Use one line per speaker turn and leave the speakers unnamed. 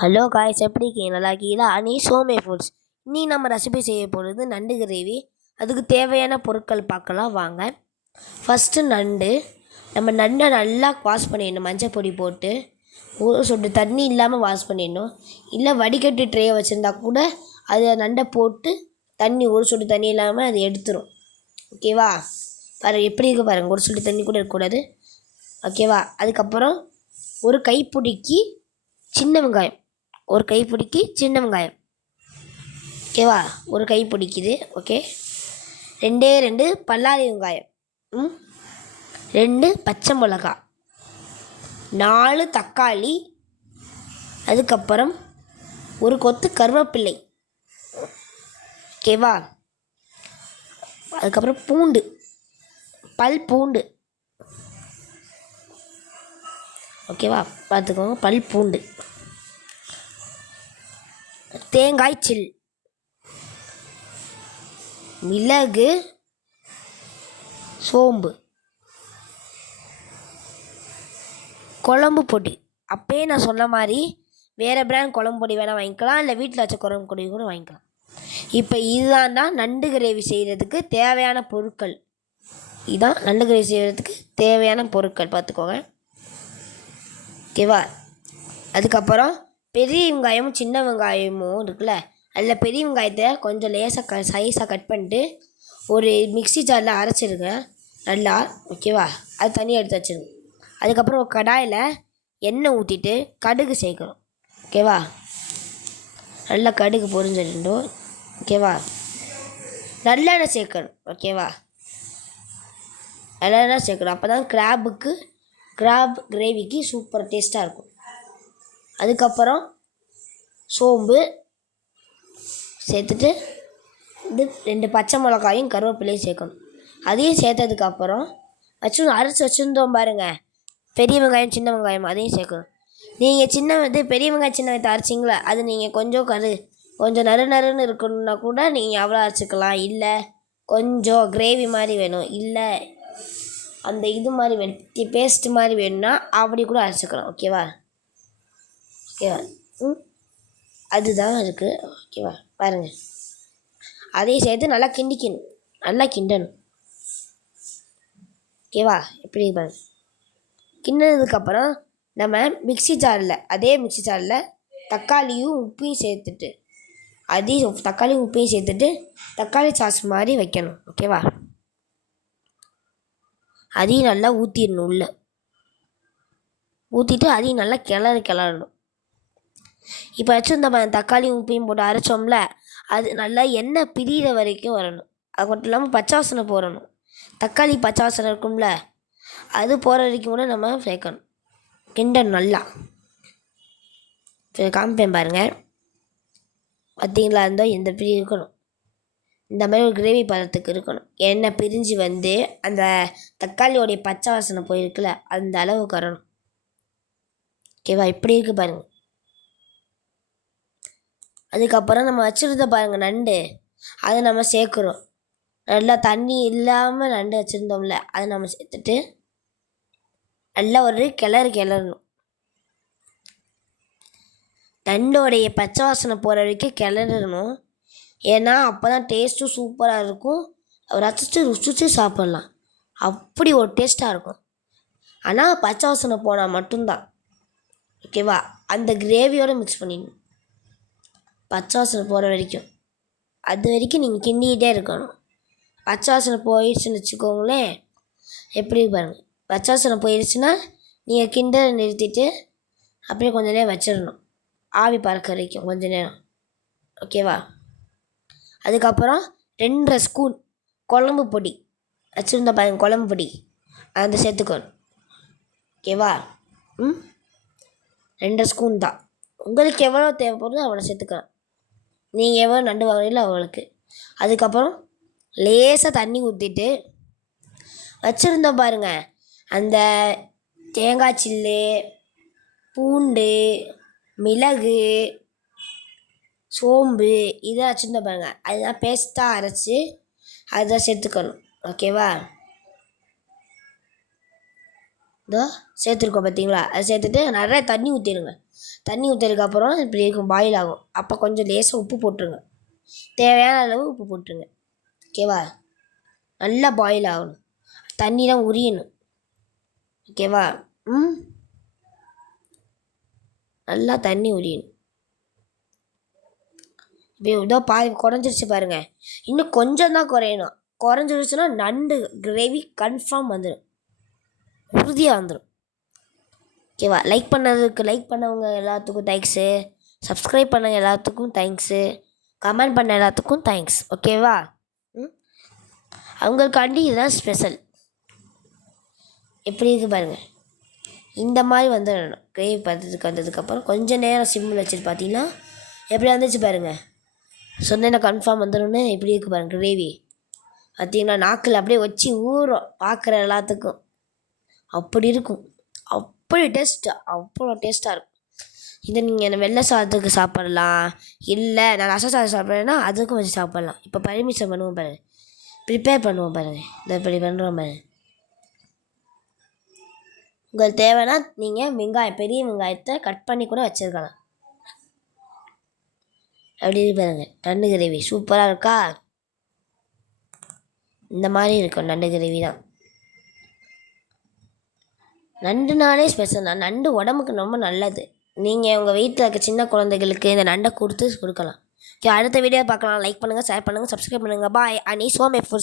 Hello guys எப்படி இருக்கீங்க? நல்லா இருக்கீங்களா? நீ சோமே ஃபுட்ஸ் நீ நம்ம ரெசிபி செய்ய போகிறது நண்டு கிரேவி அதுக்கு தேவையான பொருட்கள் பார்க்கலாம். வாங்க. ஃபஸ்ட்டு நண்டு. நம்ம நண்டை நல்லா வாஷ் பண்ணிடணும். மஞ்சள் பொடி போட்டு. ஒரு சொட்டு தண்ணி இல்லாமல் வாஷ் பண்ணிடணும். இல்லை வடிகட்டு ட்ரே வச்சுருந்தா கூட அதை நண்டை போட்டு தண்ணி ஒரு சொட்டு தண்ணி இல்லாமல் அதை எடுத்துரும். ஓகேவா பாரு எப்படி இருக்கு பாருங்க. ஒரு சொட்டு தண்ணி கூட இருக்கக்கூடாது. ஓகேவா அதுக்கப்புறம் ஒரு கைப்பிடிக்கு சின்ன வெங்காயம். ஒரு கைப்பிடிக்கு சின்ன வெங்காயம். ஓகேவா? ஒரு கை பிடிக்குது. ஓகே. ரெண்டே ரெண்டு பல்லாரி வெங்காயம். ம்? ரெண்டு பச்சை மிளகா. நாலு தக்காளி. அதுக்கப்புறம் ஒரு கொத்து கருவேப்பிள்ளை. ஓகேவா? அதுக்கப்புறம் பூண்டு. பல் பூண்டு. ஓகேவா? பார்த்துக்கோங்க. பல் பூண்டு. தேங்காய் சில். மிளகு. சோம்பு. குழம்பு பொடி. அப்பயே நான் சொன்ன மாதிரி வேறு பிராண்ட் குழம்பு பொடி வேணால் வாங்கிக்கலாம். இல்லை வீட்டில் வச்ச குழம்பு பொடி கூட வாங்கிக்கலாம். இப்போ இதுதான் தான் நண்டு கிரேவி செய்கிறதுக்கு தேவையான பொருட்கள். இதுதான் நண்டு கிரேவி செய்கிறதுக்கு தேவையான பொருட்கள். பார்த்துக்கோங்க. ஓகேவா? அதுக்கப்புறம் பெரிய வெங்காயமும் சின்ன வெங்காயமும் இருக்குல்ல? அதில் பெரிய வெங்காயத்தை கொஞ்சம் லேசாக க சைஸாக கட் பண்ணிட்டு ஒரு மிக்ஸி ஜாரில் அரைச்சிருங்க. நல்லா ஓகேவா அது தனியாக எடுத்து வச்சிருங்க. அதுக்கப்புறம் ஒரு கடாயில் எண்ணெய் ஊற்றிட்டு கடுகு சேர்க்கணும். ஓகேவா நல்லா கடுகு பொரிஞ்சிடணும் ஓகேவா நல்லெண்ணெய் சேர்க்கணும். ஓகேவா நல்லெண்ணெய் சேர்க்கணும். அப்போ தான் கிராபுக்கு கிராப் கிரேவிக்கு சூப்பர் டேஸ்ட்டாக இருக்கும். அதுக்கப்புறம் சோம்பு சேர்த்துட்டு இது ரெண்டு பச்சை மிளகாயும் கருவேப்பிலையும் சேர்க்கணும். அதையும் சேர்த்ததுக்கப்புறம் வச்சு அரைச்சி வச்சுருந்தோம் பாருங்கள் பெரிய வெங்காயம் சின்ன வெங்காயம் அதையும் சேர்க்கணும். நீங்கள் சின்ன இது பெரிய வெங்காயம் சின்ன வெங்காயத்தை அரைச்சிங்களா? அது நீங்கள் கொஞ்சம் கரு கொஞ்சம் நறு நறுன்னு இருக்கணும்னா கூட நீங்கள் அவ்வளோ அரைச்சிக்கலாம். இல்லை கொஞ்சம் கிரேவி மாதிரி வேணும். இல்லை அந்த இது மாதிரி வேணும். பேஸ்ட் மாதிரி வேணும்னா அப்படி கூட அரைச்சிக்கலாம். ஓகேவா ஓகேவா ம். அதுதான் இருக்குது ஓகேவா பாருங்கள் அதையும் சேர்த்து நல்லா கிண்டிக்கணும். நல்லா கிண்டணும். ஓகேவா எப்படி பாருங்க. கிண்டினதுக்கப்புறம் நம்ம மிக்ஸி ஜாரில் அதே மிக்ஸி ஜாரில் தக்காளியும் உப்பையும் சேர்த்துட்டு அதையும் தக்காளியும் உப்பையும் சேர்த்துட்டு தக்காளி சாஸ் மாதிரி வைக்கணும். ஓகேவா அதையும் நல்லா ஊற்றிடணும் உள்ள. ஊற்றிட்டு அதையும் நல்லா கிளறு கிளறணும். இப்போ இந்த தக்காளியும் உப்பையும் போட்டு அரைச்சோம்ல அது நல்லா எண்ணெய் பிரியிற வரைக்கும் வரணும். அது மட்டும் இல்லாமல் பச்சாசனை போடணும். தக்காளி பச்சாசனை இருக்கும்ல அது போகிற வரைக்கும் கூட நம்ம சேர்க்கணும். கிண்டணும் நல்லா. காமிப்பேன் பாருங்கள் பார்த்தீங்களா? இருந்தால் எந்த பிரி இருக்கணும். இந்த மாதிரி ஒரு கிரேவி பதத்துக்கு இருக்கணும். எண்ணெய் பிரிஞ்சு வந்து அந்த தக்காளியோடைய பச்சை வாசனை போயிருக்குல்ல அந்த அளவுக்கு வரணும். ஓகேவா? இப்படி இருக்குது பாருங்கள் அதுக்கப்புறம் நம்ம வச்சுருந்த பாருங்கள் நண்டு. அதை நம்ம சேர்க்குறோம். நல்லா தண்ணி இல்லாமல் நண்டு வச்சுருந்தோம்ல அதை நம்ம சேர்த்துட்டு நல்லா ஒரு கிளறு கிளறணும். நண்டோடைய பச்சை வாசனை போகிற வரைக்கும் கிளறணும். ஏன்னா அப்போ தான் டேஸ்ட்டும் சூப்பராக இருக்கும். ரசித்து ருசித்து சாப்பிட்லாம். அப்படி ஒரு டேஸ்ட்டாக இருக்கும். ஆனால் பச்சை வாசனை போனால் மட்டும்தான். ஓகேவா அந்த கிரேவியோடு மிக்ஸ் பண்ணிடணும். பச்சை வாசனை போகிற வரைக்கும். அது வரைக்கும் நீங்கள் கிண்டிக்கிட்டே இருக்கணும். பச்சை வாசனை போயிடுச்சுன்னு வச்சுக்கோங்களேன். எப்படி பாருங்கள் பச்சை வாசனை போயிடுச்சுன்னா நீங்கள் கிண்டலை நிறுத்திட்டு அப்படியே கொஞ்ச நேரம் வச்சிடணும். ஆவி பறக்க வரைக்கும் கொஞ்ச நேரம். ஓகேவா? அதுக்கப்புறம் ரெண்டரை ஸ்பூன் குழம்பு பொடி வச்சுருந்த பாருங்க குழம்பு பொடி. அதை சேர்த்துக்கணும். ஓகேவா? ம்? ரெண்டரை ஸ்பூன் தான். உங்களுக்கு எவ்வளோ தேவைப்படுதோ அவ்வளோ சேர்த்துக்கலாம். நீங்கள் எவ்வளோ நண்டு வாங்குறீங்களோ அவளுக்கு அதுக்கப்புறம் லேசாக தண்ணி ஊற்றிட்டு வச்சுருந்தோம் பாருங்கள் அந்த தேங்காய் சில்லு பூண்டு மிளகு சோம்பு இதை வச்சுருந்தோம் பாருங்கள் அதுதான் பேஸ்ட்டாக அரைச்சி அதை சேர்த்துக்கணும். ஓகேவா இதோ சேர்த்துருக்கோம் பார்த்தீங்களா? அதை சேர்த்துட்டு நிறைய தண்ணி ஊற்றிடுங்க தண்ணி ஊற்றதுக்கப்புறம் இப்படி இருக்கும் பாயில் ஆகும். அப்போ கொஞ்சம் லேசாக உப்பு போட்டுருங்க. தேவையான அளவு உப்பு போட்டுருங்க. ஓகேவா நல்லா பாயில் ஆகணும். தண்ணிலாம் உரியணும். ஓகேவா ம் நல்லா தண்ணி உரியணும். இப்போ இதோ பாதி குறைஞ்சிருச்சு பாருங்கள் இன்னும் கொஞ்சம் தான் குறையணும். குறைஞ்சிருச்சுன்னா நண்டு கிரேவி கன்ஃபார்ம் வந்துடும் உறுதியாக வந்துடும் ஓகேவா லைக் பண்ணதுக்கு லைக் பண்ணவங்க எல்லாத்துக்கும் தேங்க்ஸு சப்ஸ்கிரைப் பண்ண எல்லாத்துக்கும் தேங்க்ஸு கமெண்ட் பண்ண எல்லாத்துக்கும் தேங்க்ஸ் ஓகேவா ம்? அவங்களுக்காண்டி இதுதான் ஸ்பெஷல் எப்படி இருக்குது பாருங்கள் இந்த மாதிரி வந்துடணும் கிரேவி பார்த்ததுக்கு வந்ததுக்கப்புறம் கொஞ்சம் நேரம் சிம்மில் வச்சுட்டு பார்த்தீங்கன்னா எப்படி வந்துச்சு பாருங்கள் சொன்னேன்னா கன்ஃபார்ம் வந்துடும்னு எப்படி இருக்குது பாருங்கள் கிரேவி பார்த்தீங்கன்னா நாக்கில் அப்படியே வச்சு ஊறும். பார்க்குற எல்லாத்துக்கும். அப்படி இருக்கும். அப்படி டேஸ்ட்டு அவ்வளோ டேஸ்ட்டாக இருக்கும். இதை நீங்கள் வெள்ளை சாதத்துக்கு சாப்பிட்லாம்? இல்லை நான் ரச சாதம் சாப்பிட்றேன்னா அதுக்கும் வச்சு சாப்பிட்லாம். இப்போ பரிமிஷம் பண்ணுவோம் பாருங்க. ப்ரிப்பேர் பண்ணுவோம் பாருங்கள் இதை இப்படி பண்ணுறோம் பாருங்க. உங்களுக்கு தேவைன்னா நீங்கள் வெங்காயம் பெரிய வெங்காயத்தை கட் பண்ணி கூட வச்சுருக்கலாம். அப்படி பாருங்கள் நண்டு கிரேவி சூப்பராக இருக்கா? இந்த மாதிரி இருக்கும் நண்டு கிரேவி தான் நண்டுனாலே ஸ்பெஷல் தான். நண்டு உடம்புக்கு ரொம்ப நல்லது. நீங்கள் உங்கள் வீட்டில் இருக்க சின்ன குழந்தைகளுக்கு இந்த நண்டை கொடுத்து கொடுக்கலாம். ஓகே அடுத்த வீடியோ பார்க்கலாம். லைக் பண்ணுங்கள் ஷேர் பண்ணுங்கள் சப்ஸ்கிரைப் பண்ணுங்கள் பாய் அனி சோமே ஃபுட்ஸ்